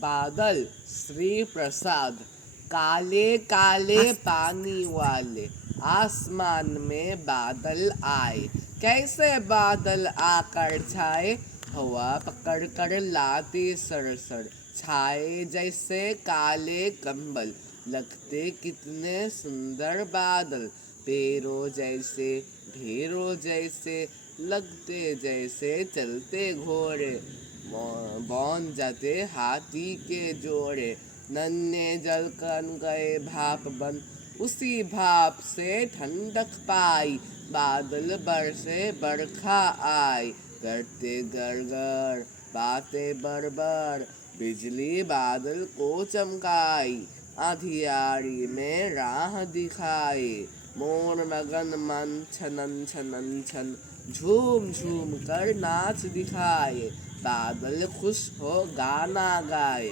बादल श्री प्रसाद, काले काले पानी वाले, आसमान में बादल आए। कैसे बादल आकर छाए, हवा पकड़ कर लाते सरसर, छाए जैसे काले कंबल, लगते कितने सुंदर बादल, पेड़ों जैसे ढेरों जैसे, लगते जैसे चलते घोड़े, बन जाते हाथी के जोड़े, नन्हे जल कण गए भाप बन, उसी भाप से ठंडक पाई, बादल बरसे बरखा आई, करते गड़गड़ बातें बड़बड़, बिजली बादल को चमकाई, अंधियारी में राह दिखाई, मोर मगन मन छनन छनन छन, झूम झूम कर नाच दिखाए, बादल खुश हो गाना गाए।